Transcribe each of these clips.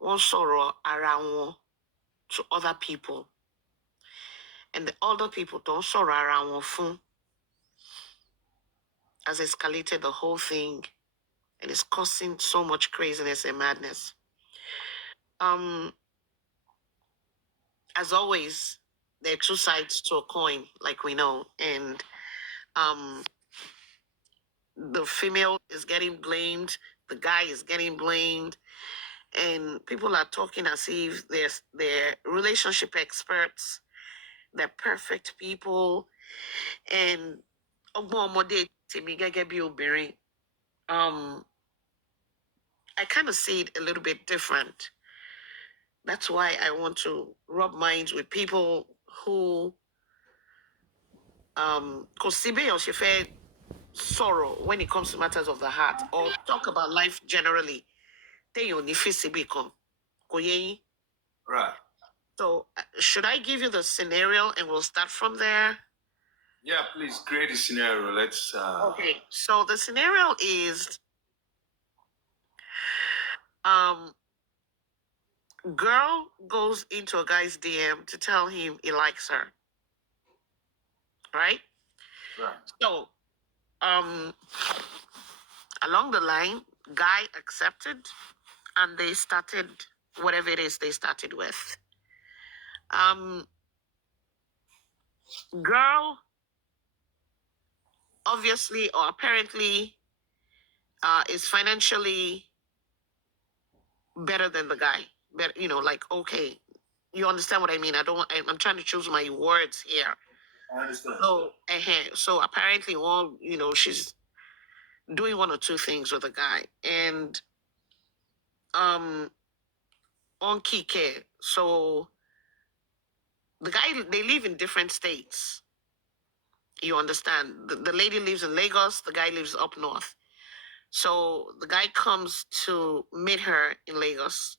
wọ́n sọ̀rọ̀ ara wọn to other people. And the other people don't sọ̀rọ̀ ara wọn fún has escalated the whole thing and it's causing so much craziness and madness. As always, there are two sides to a coin, like we know, and the female is getting blamed, the guy is getting blamed, and people are talking as if they're relationship experts, they're perfect people, and I kind of see it a little bit different. That's why I want to rub minds with people who sorrow when it comes to matters of the heart or talk about life generally. Right. So should I give you the scenario and we'll start from there? Yeah, please create a scenario. Let's Okay. So the scenario is girl goes into a guy's DM to tell him he likes her. Right? Right. So along the line, guy accepted and they started whatever it is they started with. Girl obviously or apparently is financially better than the guy. But like okay, you understand what I mean? I'm trying to choose my words here. I understand. So apparently, she's doing one or two things with a guy, and on Kike. So the guy, they live in different states. You understand? The lady lives in Lagos. The guy lives up north. So the guy comes to meet her in Lagos.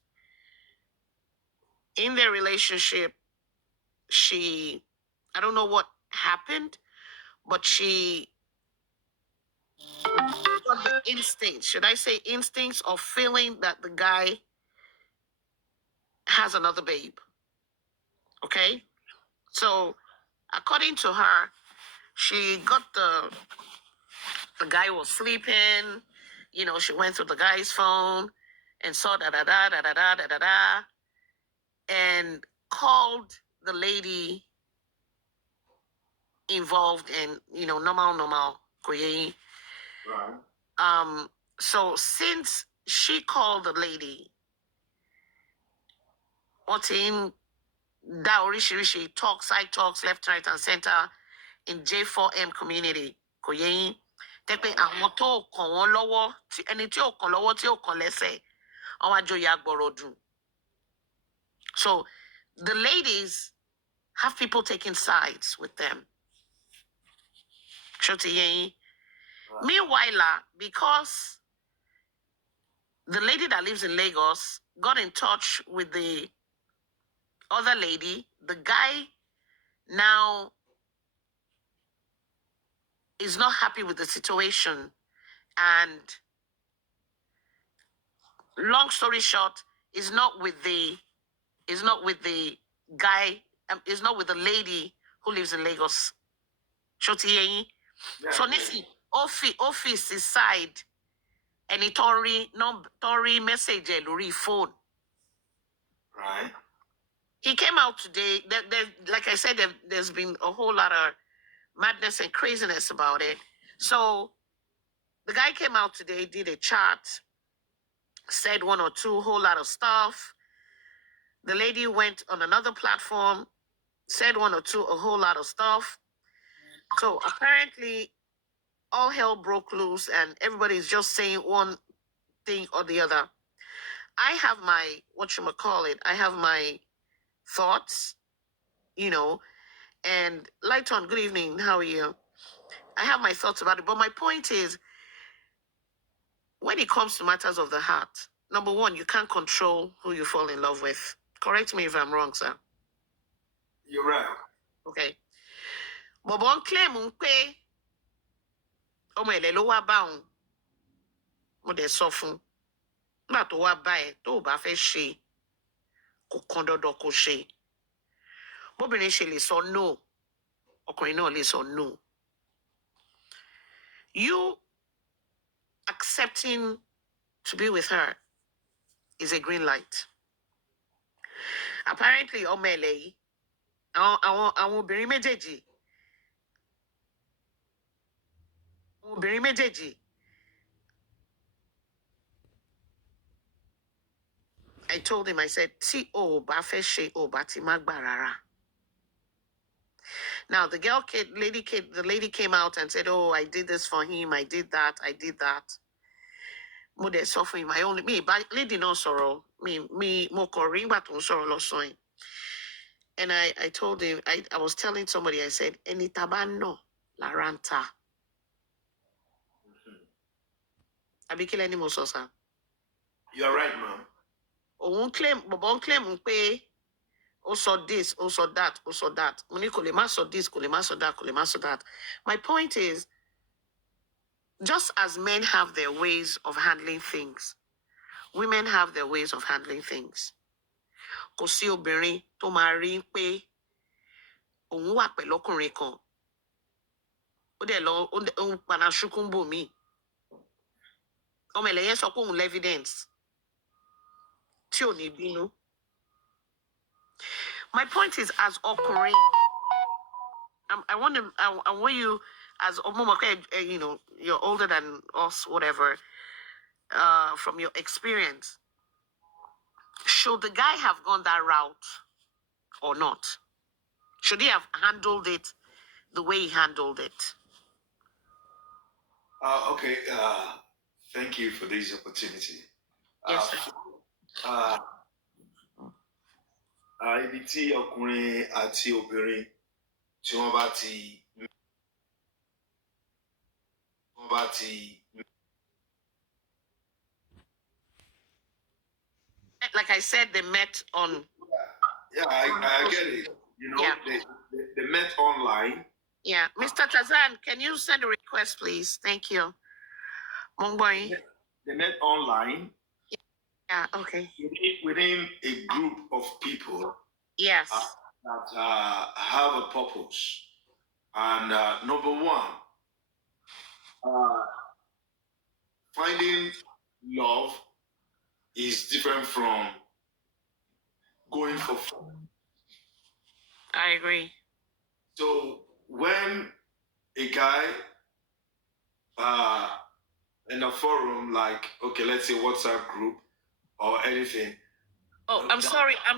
In their relationship, I don't know what happened, but she got the instinct, should I say instincts of feeling that the guy has another babe. Okay? So according to her, she got the guy was sleeping, she went through the guy's phone and saw da da da da da da da da da and called the lady involved in, normal. Right. So since she called the lady, what's in that oríṣiríṣi talk, side talks, left, right, and center in J4M community, kò yé yín. Tẹ́ pé àwọn tó kàn wọ́n lọ́wọ́, ẹni tí ò kàn lọ́wọ́ tí ò kàn lẹ́sẹ̀, àwọn àjòyè agbọ̀rọ̀ dùn. So the ladies have people taking sides with them. Ṣó ti yé yín? Meanwhile, because the lady that lives in Lagos got in touch with the other lady, the guy now is not happy with the situation. And long story short, is not with the guy, is not with the lady who lives in Lagos. Shoti Yeah, so nisi office is side and it tori message lórí phone. Right. He came out today. Like I said, there's been a whole lot of madness and craziness about it. So the guy came out today, did a chat, said one or two whole lot of stuff. The lady went on another platform, said one or two a whole lot of stuff. So apparently all hell broke loose and everybody's just saying one thing or the other. I have my I have my thoughts, and Lighton, good evening. How are you? I have my thoughts about it. But my point is, when it comes to matters of the heart, number one, you can't control who you fall in love with. Correct me if I'm wrong, sir. You're right. Okay. But one claim pé ọmọ ẹ̀lẹ́ ló wá bá òun. Mo dẹ̀ sọ fún. Nígbà tó wá bá ẹ, tó o bá fẹ́ ṣe, kò kàn dandan kò ṣe. Bóbìnrin ṣe lè sọ no, ọkùnrin náà lè sọ no. You accepting to be with her is a green light. Apparently, ọmọ ẹlẹ yìí, àwọn obìnrin méjèèjì, I told him, I said, tí o bá fẹ́ ṣe, o bá ti má gbà rárá. Now, the lady came out and said, oh, I did this for him, I did that. Mo dẹ̀ sọ fún him, lady náà sọ̀rọ̀, mo kàn rí ìgbà tó ń sọ̀rọ̀ lọ́sàn yìí. And I told him, I was telling somebody, I said, ẹni tá bá nà lára ń ta. Àbí kí lẹ́ni mo sọ sá? You're right, ma'am. Bọ̀bọ̀ ń claim pé ó sọ this, ó sọ that. Mo ní kò lè má sọ this, kò lè má sọ that. My point is, just as men have their ways of handling things, women have their ways of handling things. Kò sí obìnrin tó máa rí pé òun wà pẹ̀lú ọkùnrin kan. Ó dẹ̀ lọ, ó ń padà ṣúkún bò mí. Ọmọ ẹlẹ́yẹ sọ pé òun l'evidence tí ò ní bínú. My point is, as ọkùnrin, I want you, as you know, you're older than us, whatever, from your experience, should the guy have gone that route or not? Should he have handled it the way he handled it? Okay. Thank you for this opportunity. Yes, sir. Ibi tí ọkùnrin àti obìnrin tí wọ́n bá ti like I said, they met on. Yeah, I get it. You know, yeah. they met online. Yeah, Mr. Tazan, can you send a request, please? Thank you. Mongboy. They met online. Yeah, okay. Within a group of people. Yes. That have a purpose. And number one, finding love is different from going for fun. I agree. So when a guy in a forum like, okay, let's say WhatsApp group or anything. Oh, I'm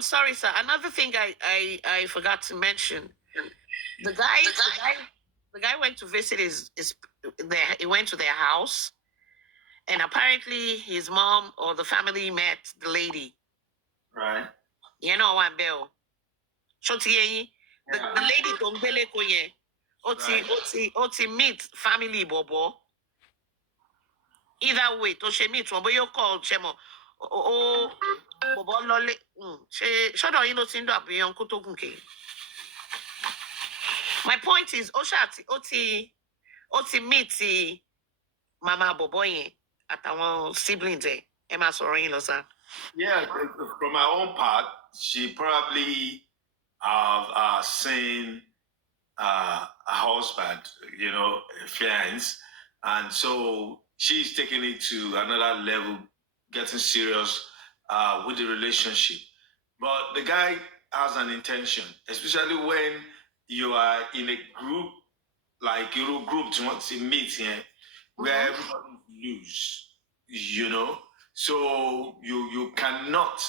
sorry, sir. Another thing I forgot to mention. The guy went to visit he went to their house, and apparently his mom or the family met the lady. Right. You know what, Bill? The lady don't bele koye. Oti meet family bobo. Either way, to she meet one, but you call chemo. Bobo lole. Shut up, you know, Tindo abi uncle togunke. My point is, oti meet mama bobo yen àtàwọn siblings ẹ. Ẹ máa sọ̀rọ̀ yín lọ sá. Yeah, from my own part, she probably have seen a husband, you know, a fiance, and so she's taking it to another level, getting serious with the relationship. But the guy has an intention, especially when you are in a group, like your group to want to meet here, where everybody lose, you know. So you cannot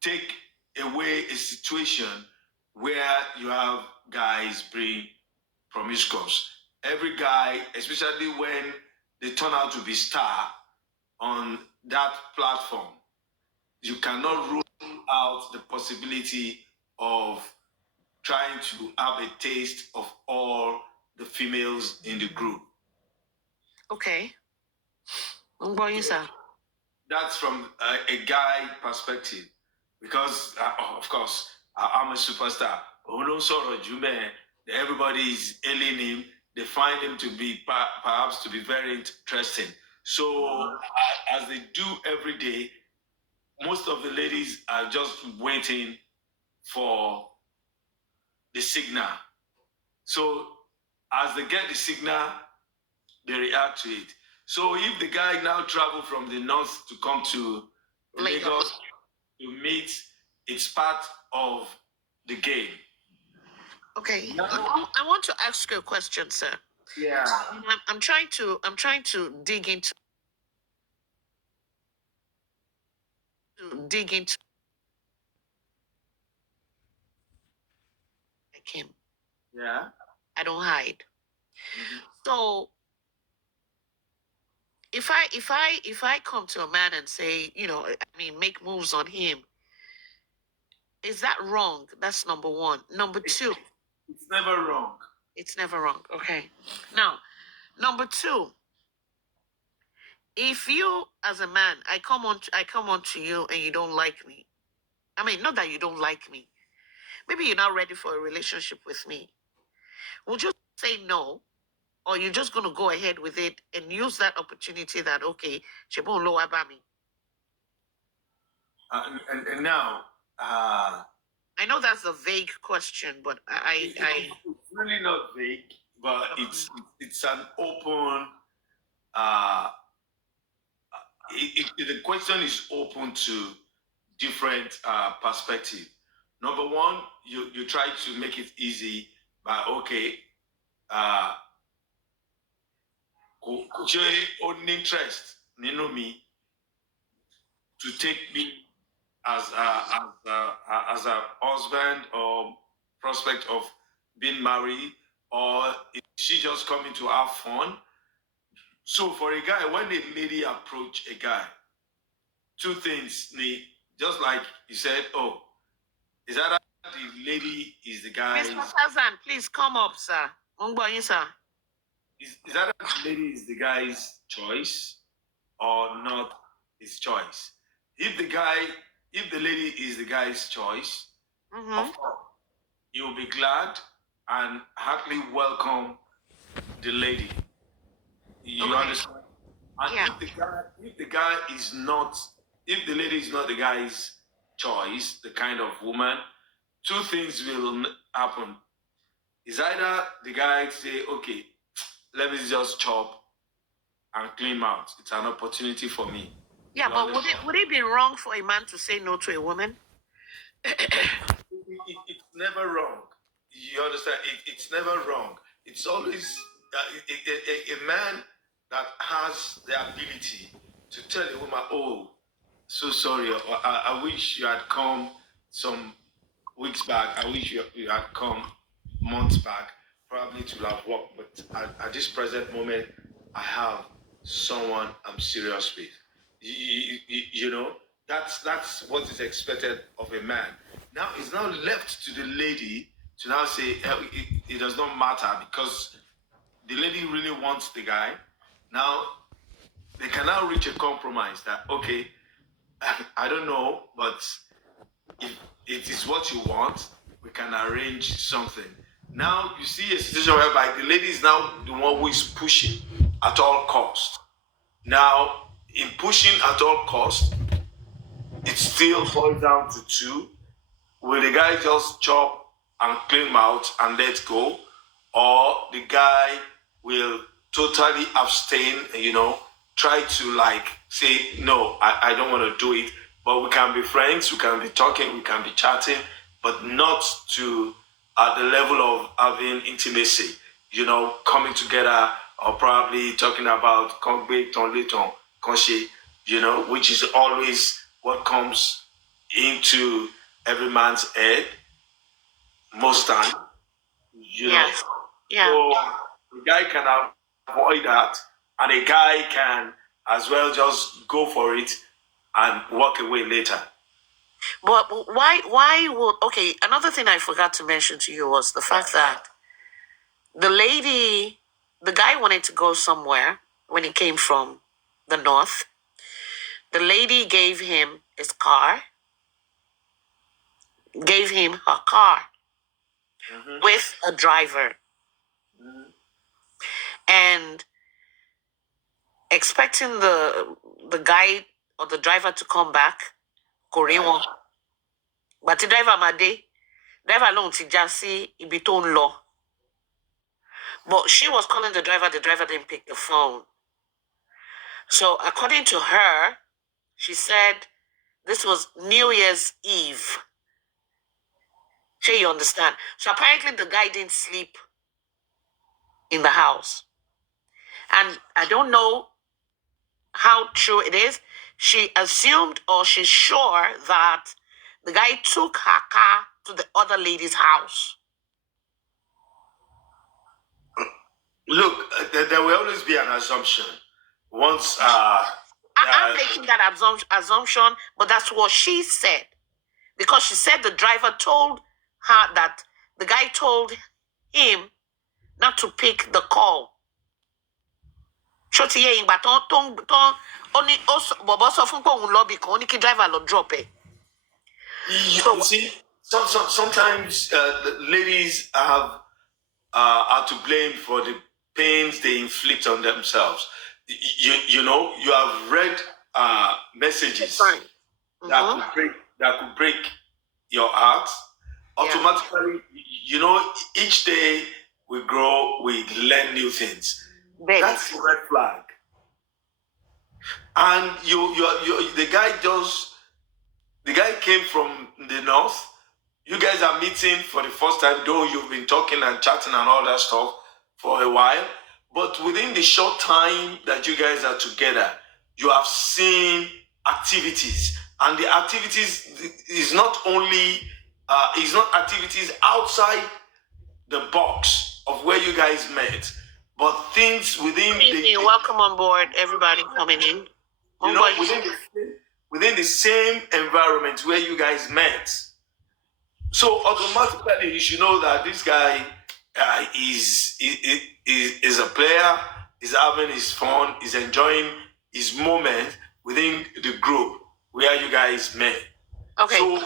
take away a situation where you have guys being promiscuous. Every guy, especially when they turn out to be star on that platform, you cannot rule out the possibility of trying to have a taste of all the females in the group. Okay. I'm going, sir. That's from a guy perspective, because of course I'm a superstar. Everybody is ailing him. They find him to be perhaps to be very interesting. So as they do every day, most of the ladies are just waiting for the signal. So as they get the signal, they react to it. So if the guy now travel from the north to come to Lagos to meet, it's part of the game. Okay. I want to ask you a question, sir. Yeah. I'm trying to dig into like him. Yeah. I don't hide. So if I come to a man and say, make moves on him, is that wrong? That's number one. Number two, It's never wrong. it's never wrong. Okay. Now, number two, if you as a man, I come on to you and you don't like me. I mean, not that you don't like me. Maybe you're not ready for a relationship with me. Would you say no? Or you're just gonna go ahead with it and use that opportunity that okay, Shebon low me. And now, I know that's a vague question, but it's really not vague, but it's an open. Uh, the question is open to different perspective. Number one, you try to make it easy by okay, own interest, me to take me as a husband or prospect of being married, or is she just coming to have fun? So for a guy, when a lady approach a guy, two things need, just like you said, oh, is that the lady is the guy's... Mr. Tazan, please come up, sir. Sir. Is that the lady is the guy's choice or not his choice? If the lady is the guy's choice, of course, you'll be glad and happily welcome the lady. You understand? And Yeah. if the lady is not the guy's choice, the kind of woman, two things will happen. Is either the guy say, okay, let me just chop and clean mouth. It's an opportunity for me. Yeah, but would it be wrong for a man to say no to a woman? It's never wrong. You understand? It's never wrong. It's always a man that has the ability to tell a woman, oh, so sorry, or I wish you had come some weeks back. I wish you had come months back, probably to have worked. But at this present moment, I have someone I'm serious with. You know, that's what is expected of a man. Now it's now left to the lady to now say it does not matter because the lady really wants the guy. Now they can now reach a compromise that okay, I don't know, but if it is what you want, we can arrange something. Now you see a situation whereby the lady is now the one who is pushing at all cost. Now, in pushing at all cost, it still boils down to two. Will the guy just chop and clean mouth and let go? Or the guy will totally abstain, try to like say, no, I don't want to do it. But we can be friends, we can be talking, we can be chatting, but not to at the level of having intimacy, coming together or probably talking about which is always what comes into every man's head most time, Yes. Yeah. So the guy can avoid that, and a guy can as well just go for it and walk away later. But why would okay? Another thing I forgot to mention to you was the fact that the guy wanted to go somewhere when he came from the north. The lady gave him his car, gave him her car with a driver, and expecting the guy or the driver to come back Korean. But the driver my day, driver alone to just see ibi tó ń lọ. But she was calling the driver didn't pick the phone. So according to her, she said this was New Year's Eve. Sure, you understand? So apparently the guy didn't sleep in the house. And I don't know how true it is. She assumed or she's sure that the guy took her car to the other lady's house. Look, there will always be an assumption. Once I'm making that assumption, but that's what she said. Because she said the driver told her that the guy told him not to pick the call. Shoti ye but only also Bobo so fun ko un lobby kan only ki driver lo drop it. You see, sometimes the ladies are to blame for the pains they inflict on themselves. You know, you have read messages that could break your heart. Automatically, you know, each day we grow, we learn new things. Baby. That's a red flag. And the guy came from the north. You guys are meeting for the first time, though you've been talking and chatting and all that stuff for a while. But within the short time that you guys are together, you have seen activities. And the activities is not activities outside the box of where you guys met, but things within welcome on board, everybody coming in. You know, within the same environment where you guys met. So automatically you should know that this guy is a player, is having his fun, is enjoying his moment within the group where you guys met. Okay. So,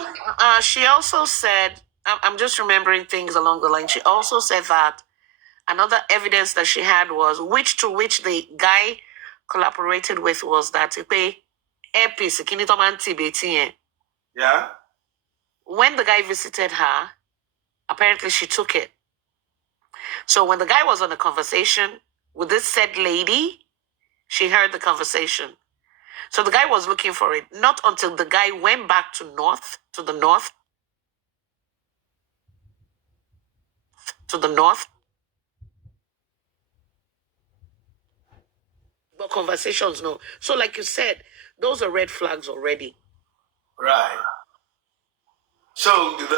she also said, I'm just remembering things along the line. She also said that another evidence that she had was which the guy collaborated with was that yeah. When the guy visited her, apparently she took it. So when the guy was on a conversation with this said lady, she heard the conversation. So the guy was looking for it. Not until the guy went back to the north. But conversations, no. So like you said, those are red flags already. Right. So the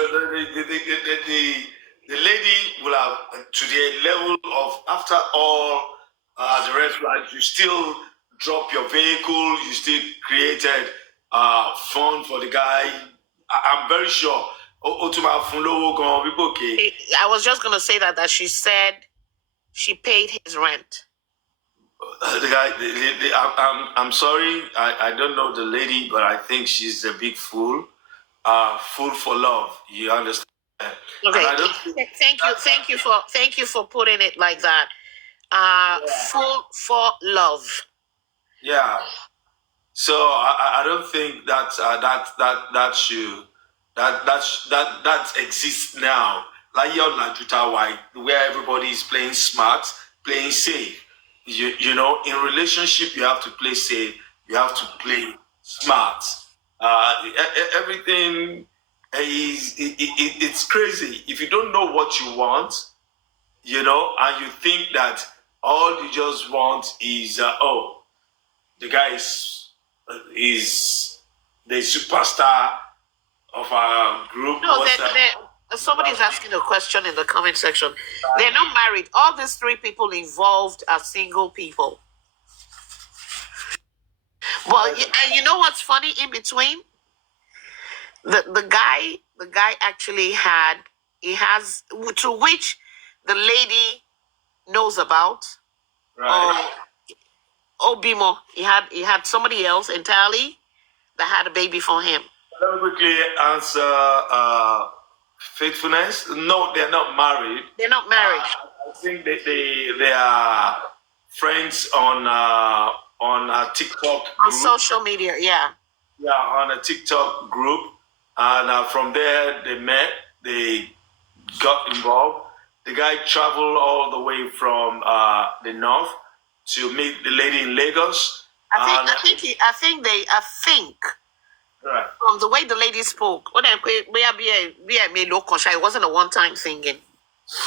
lady will have to the level of after all the red flags, you still drop your vehicle, you still created fun for the guy. I'm very sure. I was just gonna say that she said she paid his rent. The guy, I'm sorry, I don't know the lady, but I think she's a big fool. Fool for love. You understand? Okay. Thank you for putting it like that. Fool for love. Yeah. So I don't think that exists now. Like where everybody is playing smart, playing safe. You know, in relationship you have to play safe. You have to play smart. Everything it's crazy. If you don't know what you want, you know, and you think that all you just want is the guy is the superstar of our group. No, somebody's asking a question in the comment section. They're not married. All these three people involved are single people. Well, and you know what's funny in between? The guy actually has to which the lady knows about. Right. Obimo, he had somebody else entirely that had a baby for him. Let me quickly answer faithfulness. No, they're not married. They're not married. I think they are friends on TikTok. On social media, yeah. Yeah, on a TikTok group, and from there they met. They got involved. The guy traveled all the way from the north to meet the lady in Lagos. I think Right. from the way the lady spoke, it wasn't a one-time thinking.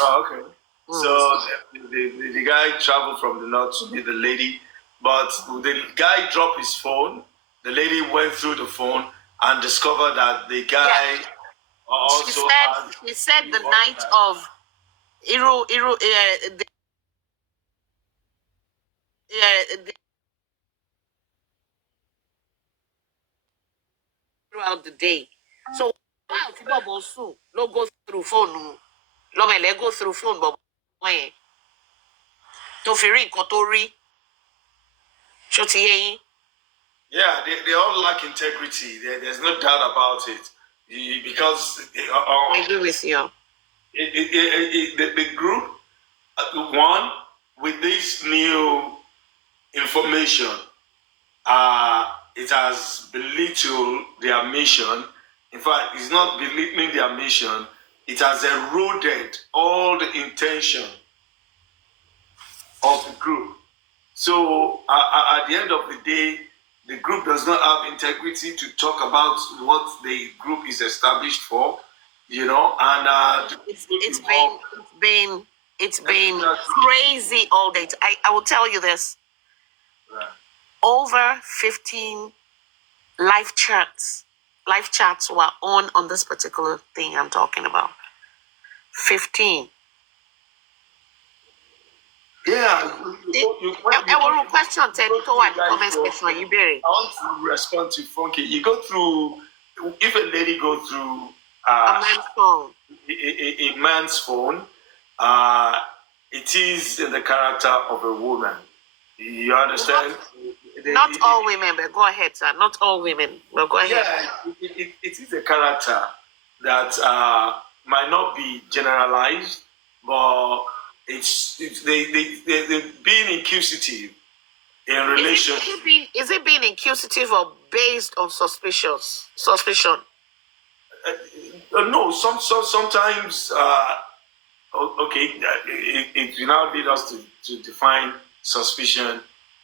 Oh, okay. So the guy traveled from the north to meet the lady, but the guy dropped his phone. The lady went through the phone and discovered that the guy also She said the night of throughout the day. So wow, tí bọ̀bọ̀ sùn ló go through phone lọ́mọ ẹ̀lẹ́ go through phone bọ̀bọ̀ yẹn tó fi rí nǹkan tó rí ṣó ti yé yín. Yeah, they all lack integrity. There's no doubt about it. Because I agree with you. The group, one, with this new information, it has belittled their mission. In fact, it's not belittling their mission. It has eroded all the intention of the group. So at the end of the day, the group does not have integrity to talk about what the group is established for, and it's been crazy all day. I will tell you this. Right. Over 15 live chats were on this particular thing I'm talking about. 15. Yeah. Question comment section. I want to respond to Funky. You go through, if a lady go through a man's phone, a man's phone, it is in the character of a woman. You understand? Not all women, but go ahead, sir. Not all women, but go ahead. Yeah, it is a character that might not be generalized, but it's they being inquisitive in relation. Is it being inquisitive or based on suspicion? No, sometimes. Okay, it now lead us to define suspicion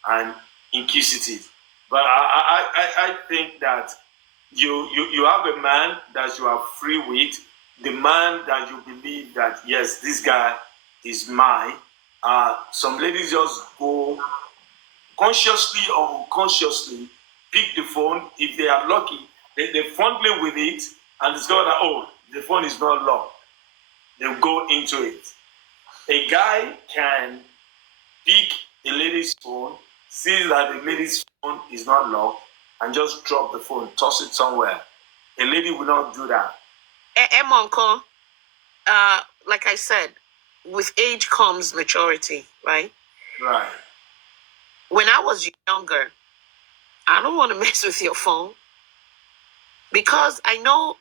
and inquisitive. But I think that you have a man that you are free with, the man that you believe that yes, this guy is mine. Some ladies just go consciously or unconsciously pick the phone. If they are lucky, they fondly with it and discover that the phone is not locked. They'll go into it. A guy can pick a lady's phone, see that the lady's phone is not locked, and just drop the phone, toss it somewhere. A lady will not do that. Uncle, like I said, with age comes maturity, right? Right. When I was younger, I don't want to mess with your phone because I know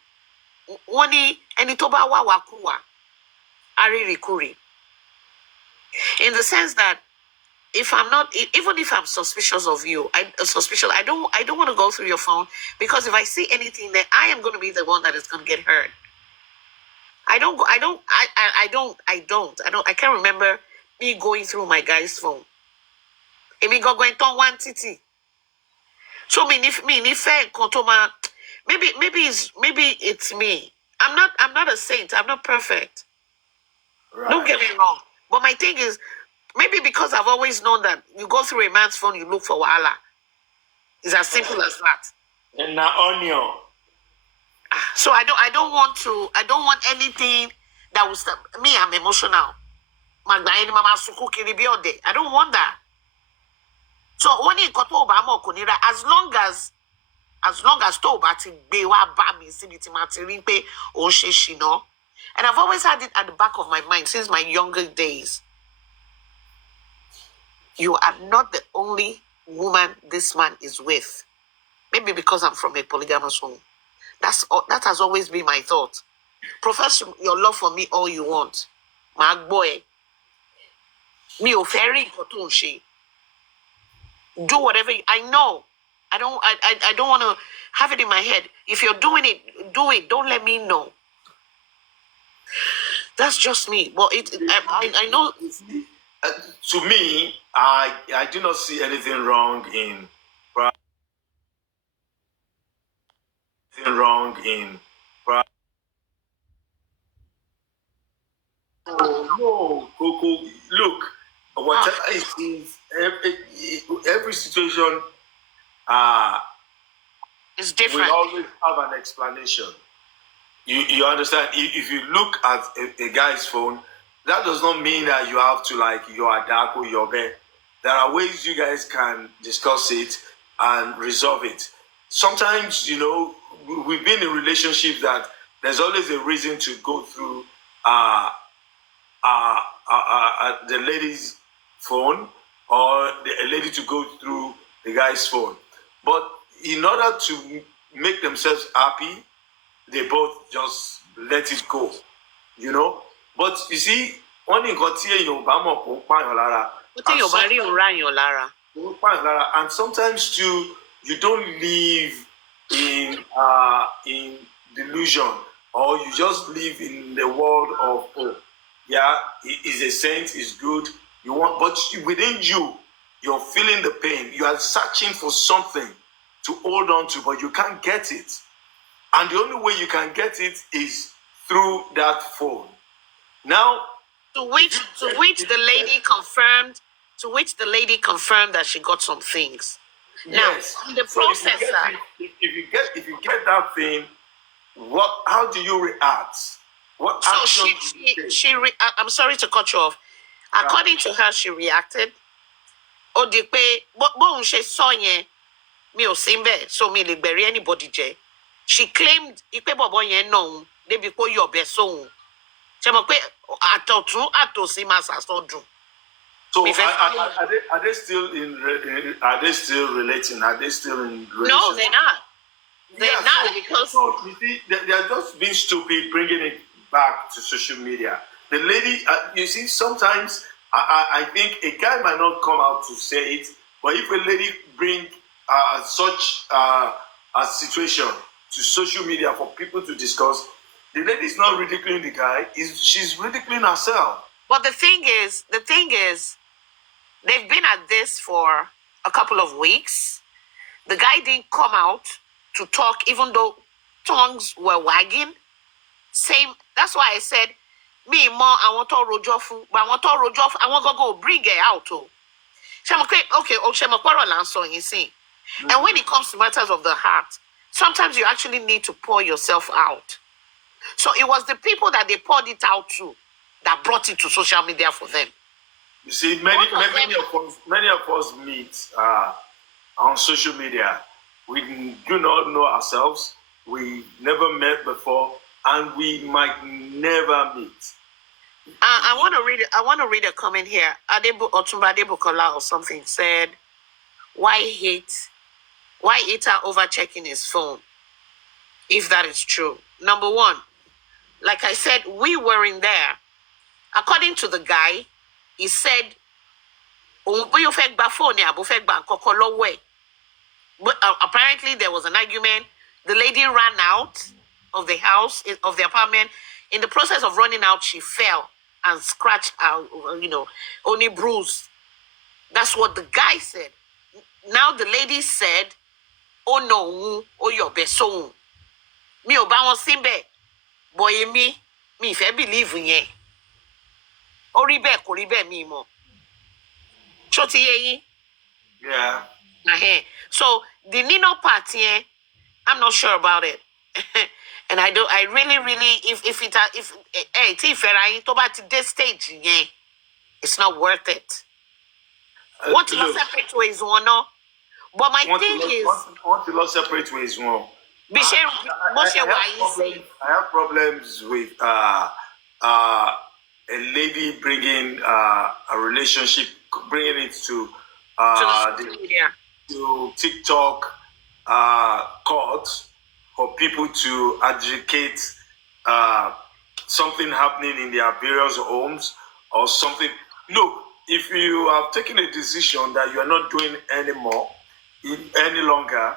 any toba wa wakuwa aririkuri. In the sense that if I'm not, even if I'm suspicious of you, I don't want to go through your phone because if I see anything there, I am going to be the one that is going to get hurt. I can't remember me going through my guy's phone. Emi go going to one titi. So maybe it's me. I'm not a saint. I'm not perfect. Right. Don't get me wrong. But my thing is, maybe because I've always known that you go through a man's phone, you look for wahala. It's as simple as that. And now onion. So I don't want anything that will stop me. I'm emotional. I don't want that. So only as long as tó bá ti gbé wá bá mi síbi tí màá ti rí pé ó ń ṣe ṣìnà. And I've always had it at the back of my mind since my younger days. You are not the only woman this man is with. Maybe because I'm from a polygamous home. That has always been my thought. Profess your love for me all you want. My boy. Mi ò fẹ́ rí nǹkan tó ń ṣe. Do whatever I know. I don't want to have it in my head. If you're doing it, do it. Don't let me know. That's just me. But I know. To me, I do not see anything wrong in no, Coco. Look, whatever it is, every situation It's different. will always have an explanation. You understand? If you look at a guy's phone, that does not mean that you have to like your aduke or your bed. There are ways you guys can discuss it and resolve it. Sometimes, we've been in relationships that there's always a reason to go through the lady's phone or a lady to go through the guy's phone. But in order to make themselves happy, they both just let it go, But you see, one thing got here, and sometimes too, you don't live in delusion, or you just live in the world of he is a saint, is good. You want, but within you, you're feeling the pain. You are searching for something to hold on to, but you can't get it. And the only way you can get it is through that phone. Now, to which the lady confirmed that she got some things. Yes. Now, in the process, if you get that thing, how do you react? What action? I'm sorry to cut you off. According to her, she reacted. Ó di pé bóun ṣe sọ yẹn, mi ò sí ńbẹ̀, so mi lè gbẹ̀rí anybody jẹ. She claimed pé bọ̀bọ̀ yẹn náà òun débi pé ó yọ̀bẹ sóhun. Ṣé mọ̀ pé àtọ̀tún àtòsí máa ṣàsọdùn. So are they still are they still relating? Are they still in relationship? No, they're not. They're not, because so you see, they are just being stupid, bringing it back to social media. The lady, you see, sometimes I think a guy might not come out to say it, but if a lady bring such a situation to social media for people to discuss, the lady is not ridiculing the guy; she's ridiculing herself. But the thing is, they've been at this for a couple of weeks. The guy didn't come out to talk, even though tongues were wagging. Same. That's why I said, me more, I want to rojo fun, but I want to rojo fun, I want to go bring it out. Okay, you see. And when it comes to matters of the heart, sometimes you actually need to pour yourself out. So it was the people that they poured it out to that brought it to social media for them. You see, many of us meet on social media. We do not know ourselves. We never met before, and we might never meet. I want to read a comment here. Otumba Adebukola or something said, "Why hate her over checking his phone? If that is true, number one, like I said, we were in there. According to the guy, he said, but apparently there was an argument. The lady ran out of the house, of the apartment. In the process of running out, she fell and scratched out, only bruised. That's what the guy said. Now the lady said, "Oh no, oh your beso. Mi ò bá wọn síbẹ̀, boy mi fẹ́ believe yẹn. Ó rí bẹ́ẹ̀ kò rí bẹ́ẹ̀ mi mọ̀. Ṣó ti yé yín?" Yeah. So the Nino part here, I'm not sure about it. And I really, if this stage, yeah, it's not worth it. Want to separate ways, one, no? But my thing is, want to separate ways, one. I have problems with a lady bringing a relationship, bringing it to TikTok court for people to adjudicate something happening in their various homes or something. Look, if you have taken a decision that you are not doing any longer,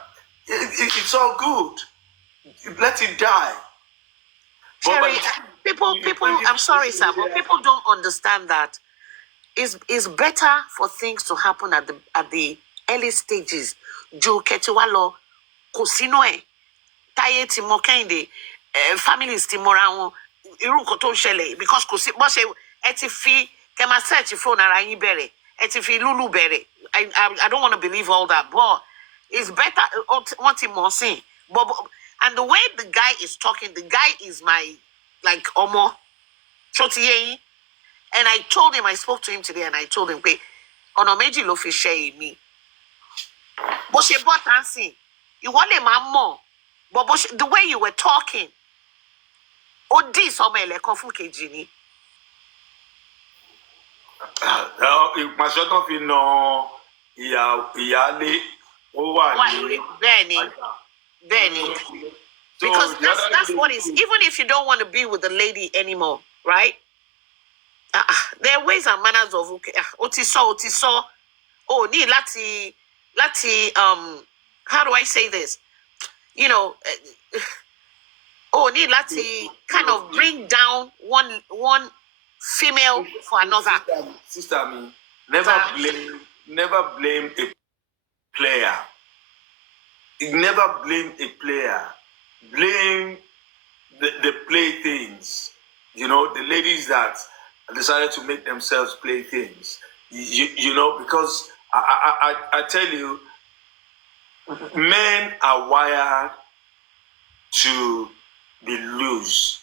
It's all good. Let it die. Cherry, people, I'm sorry, sir, but people don't understand that it's better for things to happen at the early stages. Ju ketiwalo kosino táyé ti mọ kẹ́hìndé families ti mọra wọn irú nǹkan tó ń ṣẹlẹ̀ because kò sí bọ́ ṣe ẹ ti fi kẹ́ máa search phone ara yín bẹ̀rẹ̀ ẹ ti fi lulu bẹ̀rẹ̀ I don't want to believe all that but it's better wọ́n ti mọ̀ sí but and the way the guy is talking the guy is my like ọmọ ṣó ti yé yín and I told him I spoke to him today and I told him pé ọ̀nà méjì ló fi ṣe èmi bó ṣe bọ́ tánsìn ìwọ lè máa mọ̀ but the way you were talking ó dì sọmọ ẹlẹ́kan fún kejì ni. ìpàṣẹ tó fi na ìyáálé ó wà ní. bẹ́ẹ̀ni because that's what it is even if you don't want to be with the lady anymore right there are ways and manners of ó ti sọ ó ní láti how do I say this you know need láti kind of bring down one female for another. Sister me, never blame a player. Never blame a player. Blame the playthings. You know, the ladies that decided to make themselves playthings. You know, because I tell you, men are wired to be loose.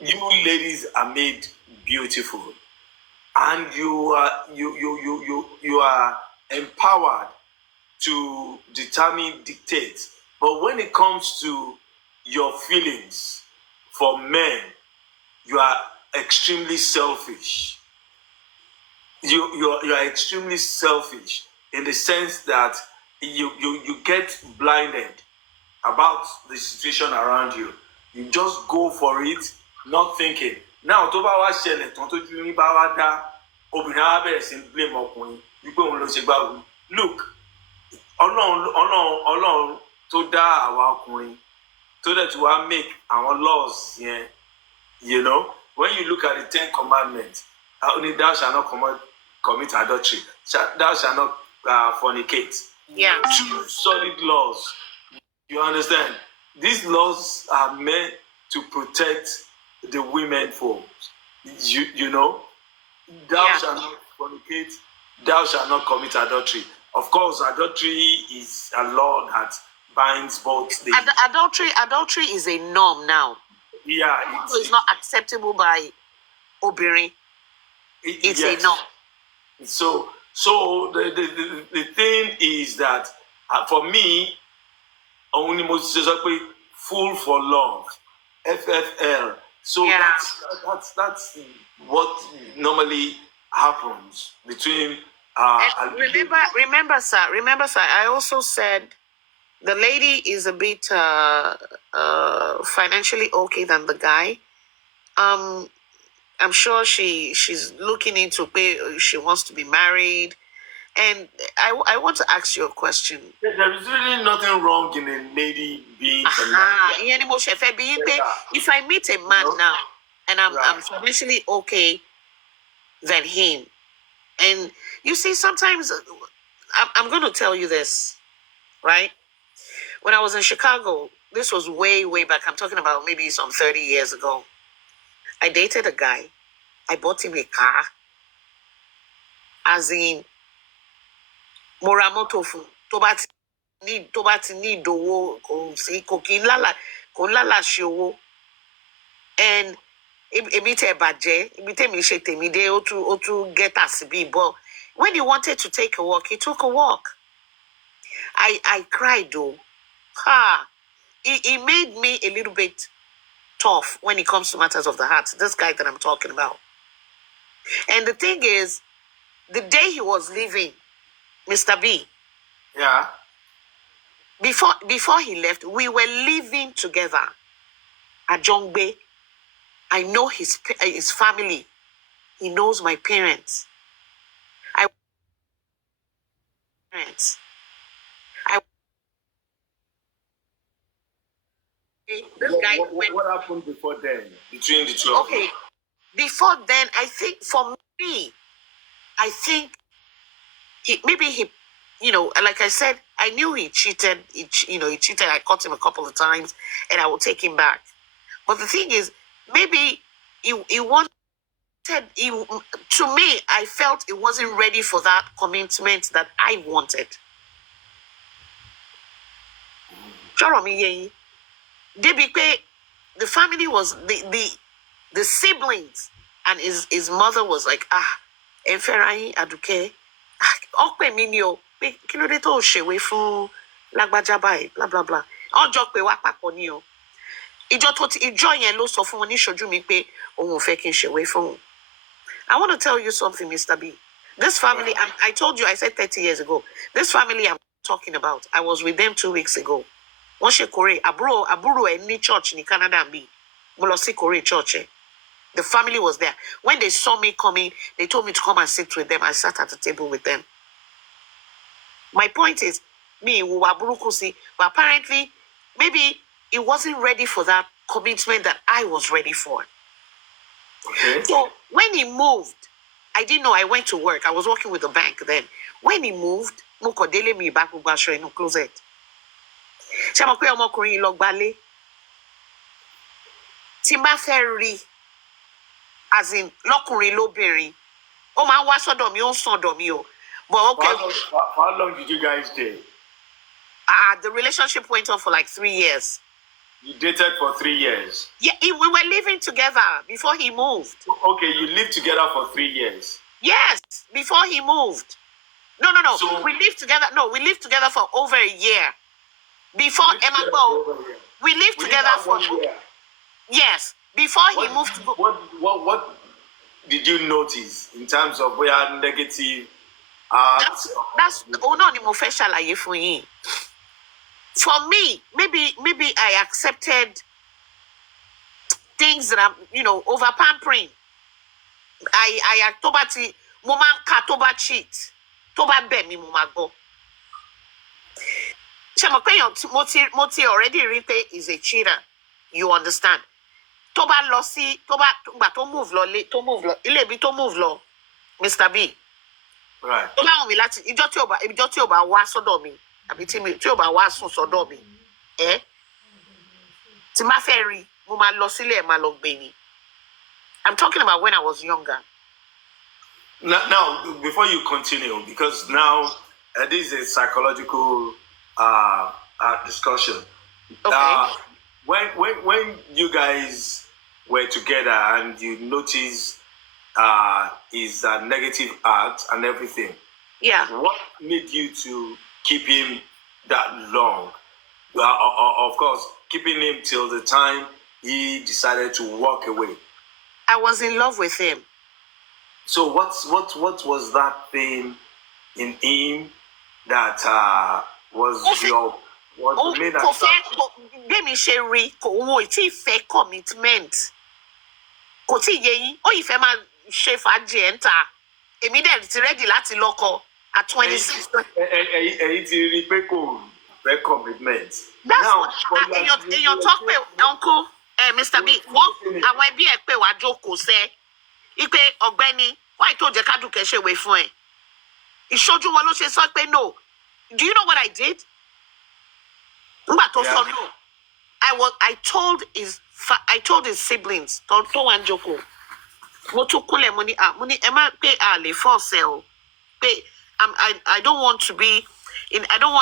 You ladies are made beautiful, and you are empowered to determine, dictate. But when it comes to your feelings for men, you are extremely selfish. You are extremely selfish in the sense that you get blinded about the situation around you. You just go for it, not thinking. Now, tó bá wá ṣẹlẹ̀ tán tó ju ní bá wá dá obìnrin á bẹ̀rẹ̀ sí blame ọkùnrin wípé òun ló ṣe gbá wù. Look, Ọlọ́run tó dá àwa ọkùnrin tó dẹ̀ tí wá make àwọn laws yẹn, you know, when you look at the 10 commandments, only thou shalt not commit adultery, thou shalt not fornicate. Yeah. 2 solid laws. You understand? These laws are meant to protect the women folks. You know, thou shalt not fornicate, thou shalt not commit adultery. Of course, adultery is a law that binds both the... Adultery is a norm now. Yeah. It's not acceptable by Obiri. It's a norm. So the thing is that for me, only Fool for Love, FFL. So that's what normally happens between. Remember, sir. I also said the lady is a bit financially okay than the guy. I'm sure she's looking into pay. She wants to be married. And I want to ask you a question. There is really nothing wrong in a lady being if I meet a man now and I'm financially okay than him, and you see, sometimes I'm going to tell you this, right? When I was in Chicago, this was way back. I'm talking about maybe some 30 years ago. I dated a guy. I bought him a car. As in, mo ra mọ́tò fún tó bá ti ní ìdòwò kò kí ń lálà ṣe owó and èmi tẹ̀ bàjẹ́ ibi tèmi ṣe tèmi dé ó tún gẹ́tà síbí but when he wanted to take a walk he took a walk. I cried though. He made me a little bit tough when it comes to matters of the heart, this guy that I'm talking about. And the thing is, the day he was leaving, Mr. B. Yeah. Before he left, we were living together at Jongbe. I know his family. He knows my parents. this guy went. What happened before then between the two of you? Okay, before then, I think for me, I think maybe he, like I said, I knew he cheated. He cheated. I caught him a couple of times, and I will take him back. But the thing is, maybe he wanted. To me, I felt he wasn't ready for that commitment that I wanted. The family was the siblings, and his mother was like, Eferayin Aduke, ọpẹ mi ni o, pé kí ló dé tó ṣèwé fún lágbájá báyìí, bla bla bla. Ọjọ́ pé wá papọ̀ ni o. Ìjọ yẹn ló sọ fún wọn níṣojú mi pé òun ò fẹ́ kí n ṣèwé fún òun. I want to tell you something, Mr. B. This family, I told you, I said 30 years ago. This family I'm talking about, I was with them 2 weeks ago. Wọ́n ṣe kórè, àbúrò ẹ̀ ní church ní Canada bí. Mo lọ sí kórè church ẹ̀. The family was there. When they saw me coming, they told me to come and sit with them. I sat at the table with them. My point is, me, Waburukusi, but apparently, maybe he wasn't ready for that commitment that I was ready for. Okay. So when he moved, I didn't know. I went to work. I was working with the bank then. When he moved, mo kàn délé mi bá gbogbo aṣọ inú closet. Ṣé mo pé ọmọkùnrin yìí lọ gbalé? Tí n bá fẹ́ rí, as in lọ́kùnrin lóbìnrin, ó máa ń wá sọ́dọ̀ mi, ó ń sọ̀dọ̀ mi o. But okay. How long did you guys date? The relationship went on for like 3 years. You dated for 3 years? Yeah, we were living together before he moved. Okay, you lived together for 3 years? Yes, before he moved. No. So, we lived together. No, we lived together for over a year. Before Emma Go, we lived together for 1 year. Yes, before he moved to go. What did you notice in terms of where negative acts? That's no ni mo fẹ́ ṣàlàyé fún yín. For me, maybe I accepted things that I'm, over pampering. I toba ti mo máa ń ka tó bá cheat, tó bá bẹ̀ mí mo máa gbọ́. Ṣé mo pé mo ti already rí pé is a cheater. You understand? Tó bá lọ sí, gbà tó move lọ, ilé ibi tó move lọ, Mr. B. Right. Tó bá wù mí láti ìjọ́ tí ò bá wá sọ́dọ̀ mi, àbí tí ò bá wá sùn sọ́dọ̀ mi, tí má fẹ́ rí, mo máa lọ sílé ẹ̀ máa lọ gbé ni. I'm talking about when I was younger. Now, before you continue, because now this is a psychological discussion. Okay. When you guys were together and you noticed his negative act and everything, Yeah. what made you to keep him that long? Of course, keeping him till the time he decided to walk away. I was in love with him. So what was that thing in him that was the main attraction? Gbẹ̀mí ṣe rí kò wọ́n ò tí ì fẹ́ commitment. Kò tí ì yé yín, ó yìí fẹ́ máa ṣe fàájì ẹ̀ ń ta. Èmi dẹ̀ ti ready láti lọ́kọ at 26. Èyí ti rí pé kò fẹ́ commitment. That's what èèyàn tó pé uncle Mr. B, wọ́n àwọn ẹbí ẹ̀ pé wàá jókòó sẹ́. Ipe ọ̀gbẹ́ni, why tó jẹ́ kádùkẹ́ ṣèwé fún ẹ? Ìṣojú wọn ló ṣe sọ pé no. Do you know what I did? Nígbà tó sọ no. I told his siblings tó wà ń jókòó. Mo tún kúnlẹ̀ mo ní ẹ má pé a lè force ẹ o. Pé I don't want to be in I don't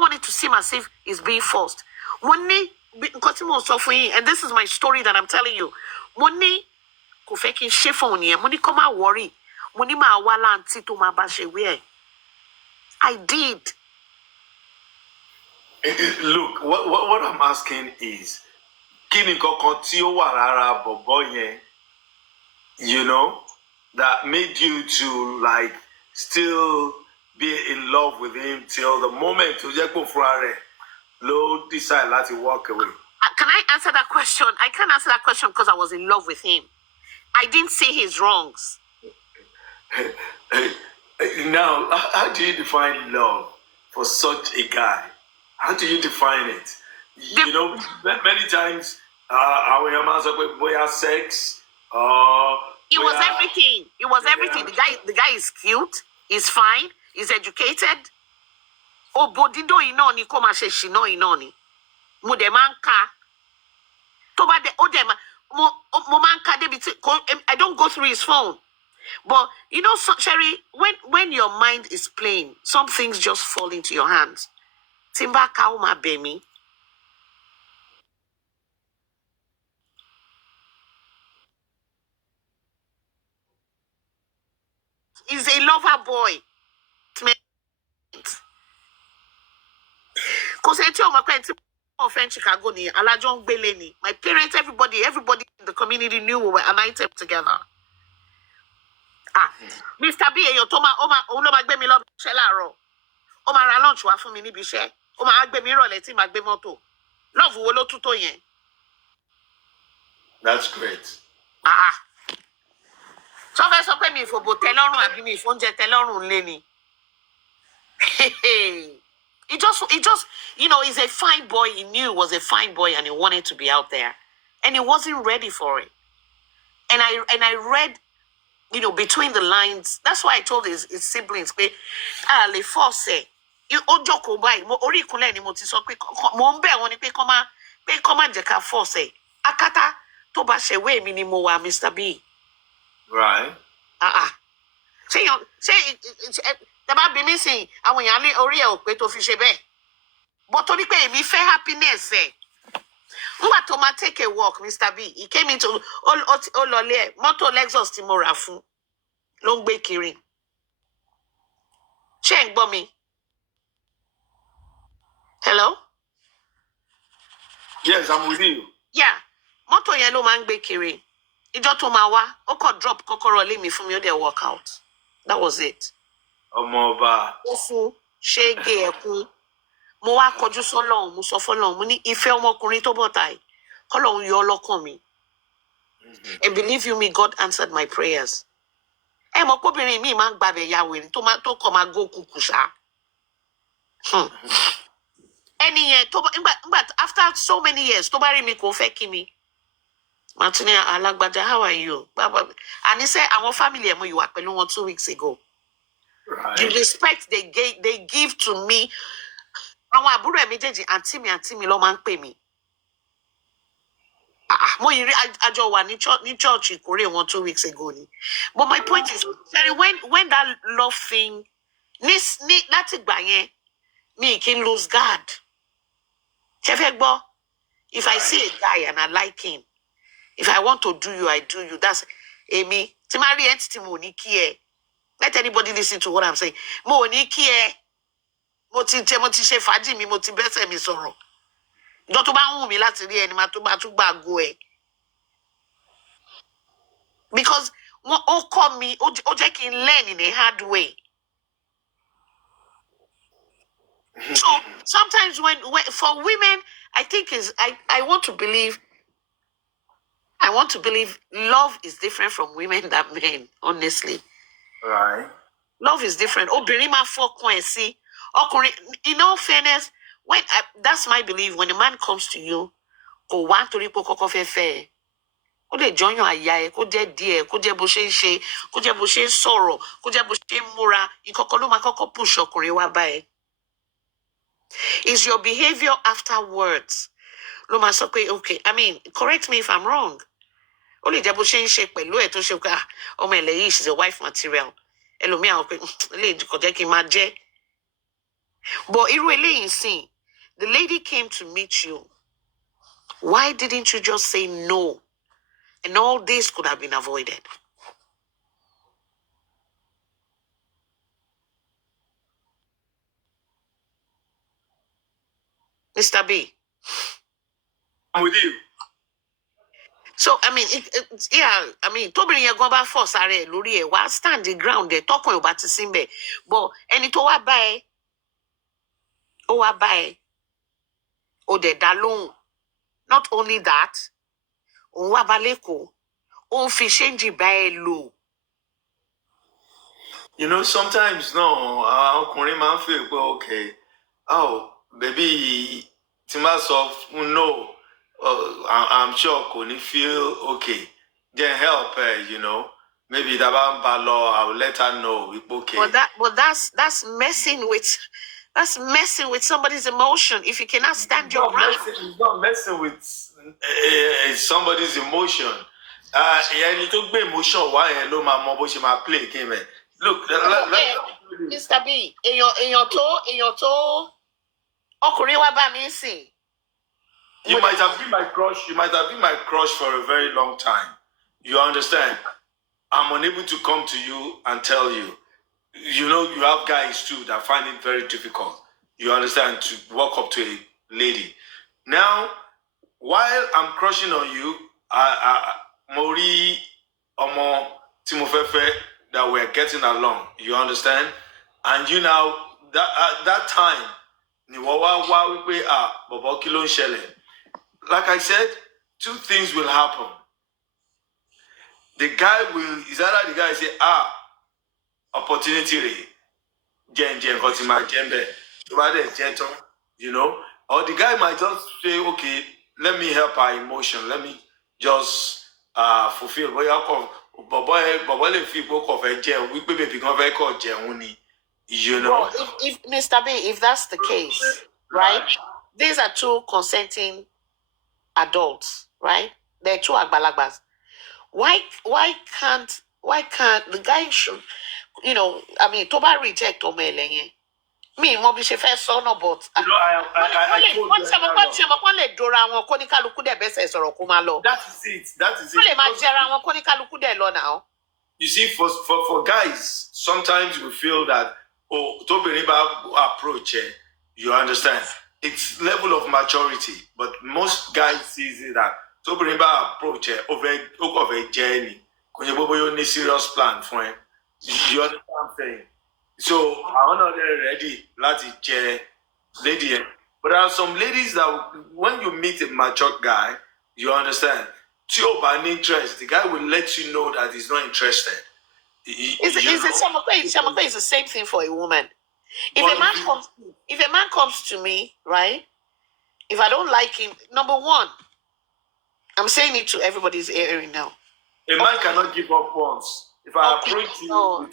want it to seem as if it's being forced. Mo ní nǹkan tí mo sọ fún yín, and this is my story that I'm telling you. Mo ní kò fẹ́ kí n ṣe fún òun nìyẹn, mo ní kó má worry, mo ní máa wá láǹtí tó máa bá ṣe wí ẹ̀. I did. Look, what I'm asking is, kí ni kankan tí ó wà lára bọ̀bọ̀ yẹn, that made you to like still be in love with him till the moment tó jẹ́ pé fúnra rẹ̀ ló decide láti walk away? Can I answer that question? I can't answer that question because I was in love with him. I didn't see his wrongs. Now, how do you define love for such a guy? How do you define it? You know, many times our yamas are sex. It was everything. It was everything. The guy is cute. He's fine. He's educated. Obodido ino ni ko ma se shina ino ni. Mo de man ka. To ba de o de ma mo man ka debi I don't go through his phone. But you know, Sherry, when your mind is playing, some things just fall into your hands. Timba kauma bemi. He's a lover boy. Because my friend Chicago ni Alajon Beleni. My parents, everybody in the community knew we were an item together. Mr. B, your Toma, Oma Magbe mi lo Shelaro. Oma ra lunch wa fún mi níbi iṣẹ́. Oma agbe mi rọ̀lẹ́ tí màá gbé mọ́tò. Love wo ló tún tó yẹn. That's great. So fẹ́ sọ pé mi ìfòbò tẹ́ lọ́rùn àbí mi ìfóúnjẹ tẹ́ lọ́rùn lé ni. He just, you know, he's a fine boy. He knew he was a fine boy and he wanted to be out there. And he wasn't ready for it. And I read, you know, between the lines. That's why I told his siblings, le force. Ojo ko báyìí, orí ìkúnlẹ̀ ni mo ti sọ pé mo ń bẹ̀ wọ́n ni pé kọ́ má jẹ́ ká force. Akátá tó bá ṣẹ̀wé mi ni mo wà, Mr. B. Right. Ṣé tẹ bá bí mi sìn àwọn èèyàn lé orí ẹ̀ ò pé tó fi ṣe bẹ́ẹ̀. But torí pé èmi fẹ́ happiness ẹ̀. Ngbà tó máa take a walk, Mr. B. He came into ó lọlé ẹ̀ mọ́tò Lexus tí mo rà fún ló ń gbé kiri. Ṣé ẹ̀ ń gbọ́ mi? Hello? Yes, I'm with you. Yeah. Mọ́tò yẹn ló máa ń gbé kiri. Ìjọ́ tó máa wá, ó kàn drop kọ́kọ́rọ́ lé mi fún mi, ó dẹ̀ walk out. That was it. Ọmọ ọba. Ó fún ṣége ẹ̀kún. Mo wá kọjú sọ́lọ́run, mo sọ fọ́lọ́run, mo ní ìfẹ́ ọmọkùnrin tó bọ̀ táyì. Kọ́lọ́run yọ ọlọ́kàn mi. And believe you me, God answered my prayers. Ẹ mọ̀ pé obìnrin mi máa ń gbàbẹ̀ ya wèrè tó kọ̀ máa gó kúkú ṣá. Ẹni yẹn nígbà after so many years tó bá rí mi kò fẹ́ kí mi. Martini Alágbájá, how are you? And he said, our family ẹ̀ mo ìwà pẹ̀lú wọn 2 weeks ago. Right. The respect they give to me. Àwọn àbúrò ẹ̀ méjèèjì àǹtí mi ló máa ń pè mí. Mo yìí rí àjọ wà ní church Ìkórè wọn 2 weeks ago ni. But my point is, when that love thing, láti gbà yẹn, mi kì í lose guard. Ṣé fẹ́ gbọ́? If I see a guy and I like him, if I want to do you, I do you. That's Amy. Tí máa rí entity mo ní kí ẹ. Let anybody listen to what I'm saying. Mo ní kí ẹ. Mo ti ṣe fàájì mi, mo ti bẹ́sẹ̀ mi sọ̀rọ̀. Ìjọ tó bá ń wù mí láti rí ẹni máa tó bá tún gbàgbó ẹ. Because ó kọ́ mi, ó jẹ́ kí n learn in a hard way. So sometimes when for women, I think I want to believe love is different from women than men, honestly. Right. Love is different. Obìnrin máa fọkàn ẹ̀ sí. Ọkùnrin, in all fairness, that's my belief. When a man comes to you, kò wá torí pé kọ́kọ́ fẹ́ fẹ́ ẹ. Ó lè jọyàn àyà ẹ, kó jẹ́ díẹ̀, kó jẹ́ bó ṣe ń ṣe, kó jẹ́ bó ṣe ń sọ̀rọ̀, kó jẹ́ bó ṣe ń múra. Ìkọ̀kọ̀ ló máa kọ́kọ́ push ọkùnrin wá bá ẹ. Is your behavior afterwards? Ló máa sọ pé, okay, I mean, correct me if I'm wrong. Ó lè jẹ́ bó ṣe ń ṣe pẹ̀lú ẹ̀ tó ṣe pé ọmọ ẹ̀lẹ́ yìí she's a wife material. Ẹlòmíà ó pé eléyìí kò jẹ́ kí n máa jẹ́. But irú eléyìí sìn, the lady came to meet you. Why didn't you just say no? And all this could have been avoided. Mr. B. I'm with you. So, I mean, tóbìnrin yẹn gan bá fọ̀ sára ẹ̀ lórí ẹ̀ wá stand the ground ẹ̀ tọkùn ẹ̀ ò bá ti sí mbẹ̀. But ẹni tó wá bá ẹ, ó dẹ̀ dá lóhùn. Not only that, òun wá bá lẹ́kọ̀ọ́, òun fi ṣéǹjì bá ẹ lò. You know, sometimes no, ọkùnrin máa ń feel pé okay, oh, baby, Timasoft, no, I'm sure Koni feel okay. Then help her, Maybe the law, I will let her know. Okay. But that's messing with somebody's emotion. If you cannot stand your ground, It's not messing with somebody's emotion. You took me emotion. Why hello, my mom? She might play game. Look, Mr. B, in your toe, ọkùnrin wa bá mi sìn. You might have been my crush. You might have been my crush for a very long time. You understand? I'm unable to come to you and tell you. You have guys too that find it very difficult. You understand, to walk up to a lady. Now, while I'm crushing on you, Mori, Omo, Timofefe, that we're getting along. You understand? And you now, that time, like I said, two things will happen. The guy is either the guy say, opportunity, or the guy might just say, okay, let me help our emotion. Let me just fulfill. But well, if Mr. B, if that's the case, right? These are two consenting adults, right? They're two agbalagbas. Why can't the guy should, Toba reject Omeleye. Me, Mobi she first son no but. I told you. That is it. You see, for guys, sometimes we feel that, Toberiba approach, you understand? It's level of maturity, but most guys sees it that Toberiba approach over a journey. When you need serious plan for him, you understand what I'm saying? So I am not ready, lady. But there are some ladies that when you meet a mature guy, you understand. An interest, the guy will let you know that he's not interested. It's the same thing for a woman. If a man comes to me, right? If I don't like him, number one, I'm saying it to everybody's hearing now. A man cannot give up once. If I approach you,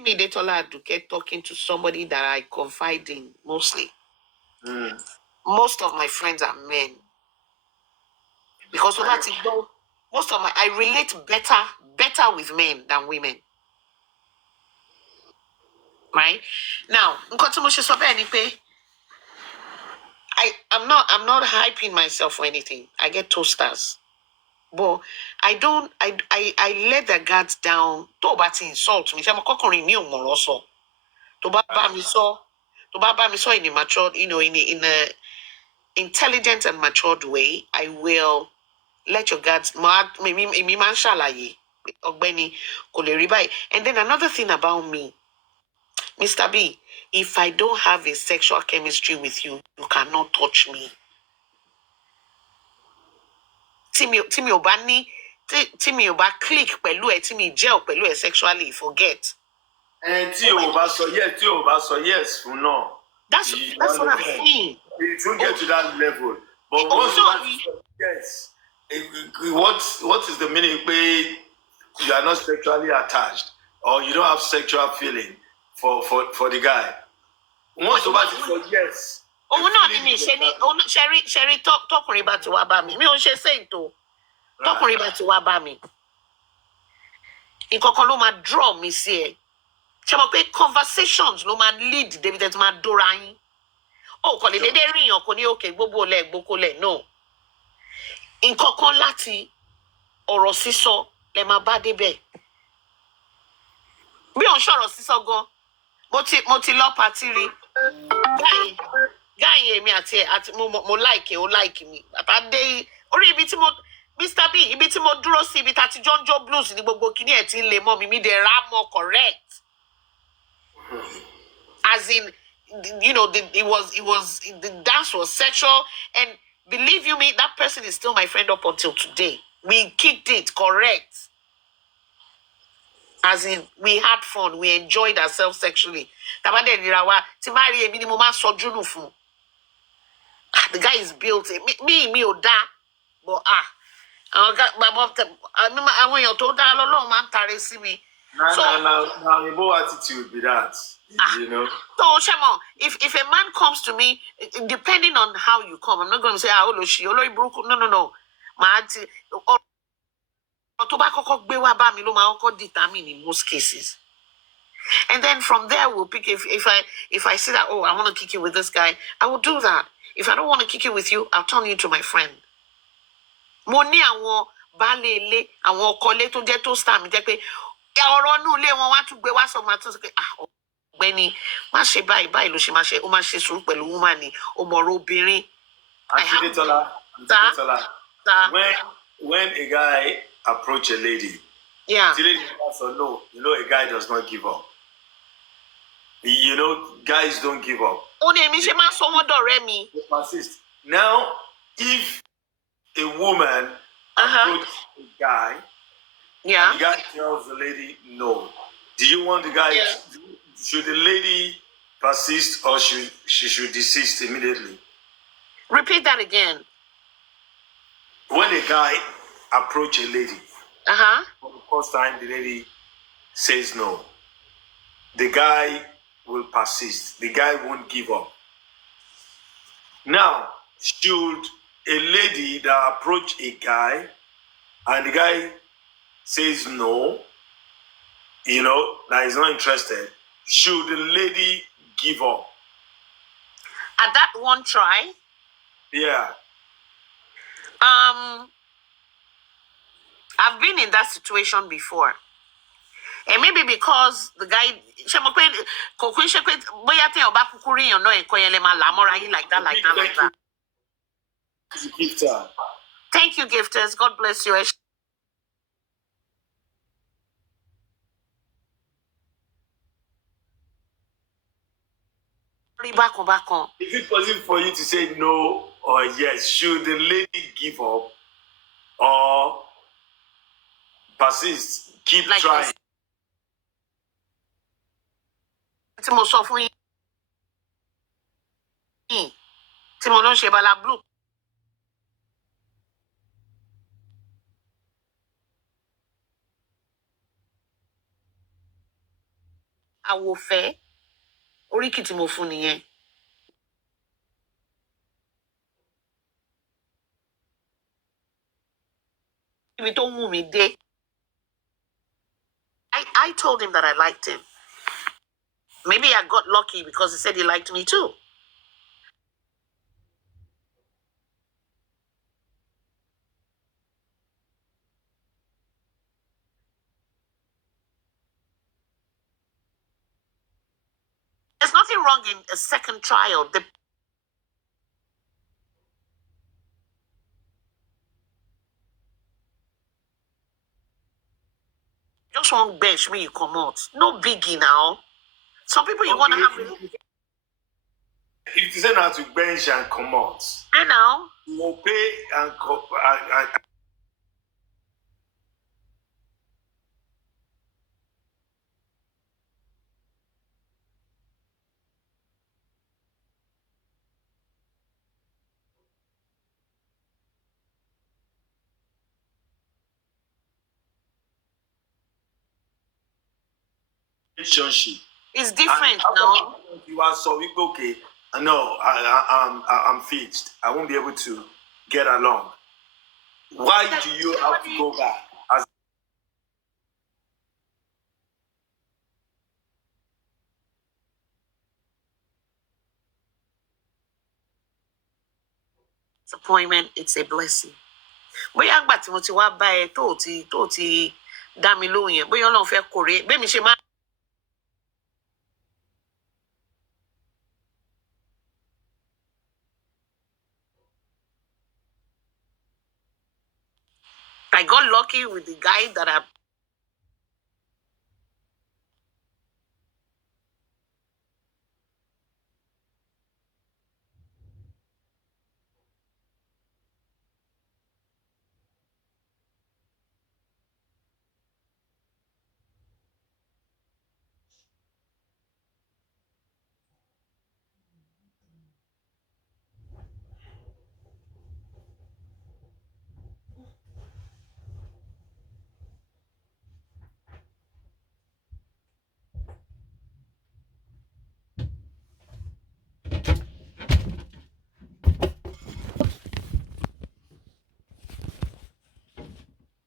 Me, Detola aduke, talking to somebody that I confide in mostly. Most of my friends are men. Because I relate better with men than women. Right? Now, I'm not hyping myself for anything. I get toasters. But I let the guards down. To bá ti insult me. I'm a mi ò mọ̀rọ̀ sọ. To bá bá mi sọ in a matured, in a intelligent and matured way, I will let your guards maybe man ṣàlàyé ọ̀gbẹ́ni kò lè rí báyìí. And then another thing about me, Mr. B, if I don't have a sexual chemistry with you, you cannot touch me. Tí mi ò bá click pẹ̀lú ẹ, tí mi gel pẹ̀lú ẹ sexually, forget. Tí o bá sọ yes fún náà. That's what I'm saying. It won't get to that level. But once you yes, what is the meaning? You are not sexually attached, or you don't have sexual feeling for the guy. Once you say yes. Òun náà ni mi ṣe ní ṣẹ́rí tọkùnrin bá ti wá bá mi. Mi ò ń ṣe sẹ́yìn tó. Tọkùnrin bá ti wá bá mi. Nǹkan kan ló máa draw mi sí ẹ. Ṣé mo pé conversations ló máa lead débi tẹ́ ti máa dóra yín. Ó kàn lè dédé rí èèyàn kò ní òkè gbogbo lẹ̀ gbókòlẹ̀ no. Nǹkan kan láti ọ̀rọ̀ sísọ lẹ máa bá débẹ̀. Bí òun ṣọ̀rọ̀ sísọ gan, mo ti lọ pàtí rí. Guy èmi àti mo like ó like mi. Àtàdé orí ibi tí mo Mr. B, ibi tí mo dúró sí ibi tá ti Jonjo blues ní gbogbo kíní ẹ̀ tí ń lè mọ́ mi dẹ̀ rà mọ́ correct. As in, the dance was sexual, and believe you me, that person is still my friend up until today. We kicked it correct. As in, we had fun. We enjoyed ourselves sexually. Tabade Nirawa, Timari, minimum sojunu fun. The guy is built. Me, oda. But I want you to da lo man tare si me. Now, your attitude be that, you know. So, Shemo, if a man comes to me, depending on how you come, I'm not going to say, no. My auntie, determine in most cases. And then from there, we'll pick. If I say that, oh, I want to kick it with this guy, I will do that. If I don't want to kick it with you, I'll turn you to my friend. Mo ní àwọn baálé ilé, àwọn ọkọ ilé tó jẹ́ tó star mi jẹ́ pé ọ̀rọ̀ inú ilé wọn wá tún gbé wá sọ máa tún sọ pé ọ̀gbẹ́ni má ṣe báyìí ló ṣe máa ṣe ó máa ṣe sùúrù pẹ̀lú woman ni ó mọ̀rọ̀ obìnrin. Detola, when a guy approach a lady, the lady answer no. You know, a guy does not give up. You know, guys don't give up. They persist. Now, if a woman approaches a guy, and the guy tells the lady no, do you want the guy? Should the lady persist or she should desist immediately? Repeat that again. When a guy approach a lady, for the first time, the lady says no. The guy will persist. The guy won't give up. Now, should a lady that approach a guy and the guy says no, you know, that he's not interested, should the lady give up? At that one try? Yeah. I've been in that situation before. And maybe because the guy, like that. Gifter. Thank you, gifters. God bless you. Is it possible for you to say no or yes? Should the lady give up or persist? Keep like trying. Àwòfẹ́ oríkì tí mo fún nìyẹn. Ibi tó wù mí dé. I told him that I liked him. Maybe I got lucky because he said he liked me too. There's nothing wrong in a second trial. Just one bench when you come out. No biggie now. Some people you want to have. If you say now to bench and come out, I know. You will pay and relationship. It's different now. You are so okay. No, I'm fixed. I won't be able to get along. Why do you have to go back? Disappointment, it's a blessing. Bóyá àgbà tí mo ti wá bá ẹ tó ti dá mi lóhùn yẹn bóyá Ọlọ́run fẹ́ kórè bẹ́ẹ̀ mi ṣe máa. I got lucky with the guy that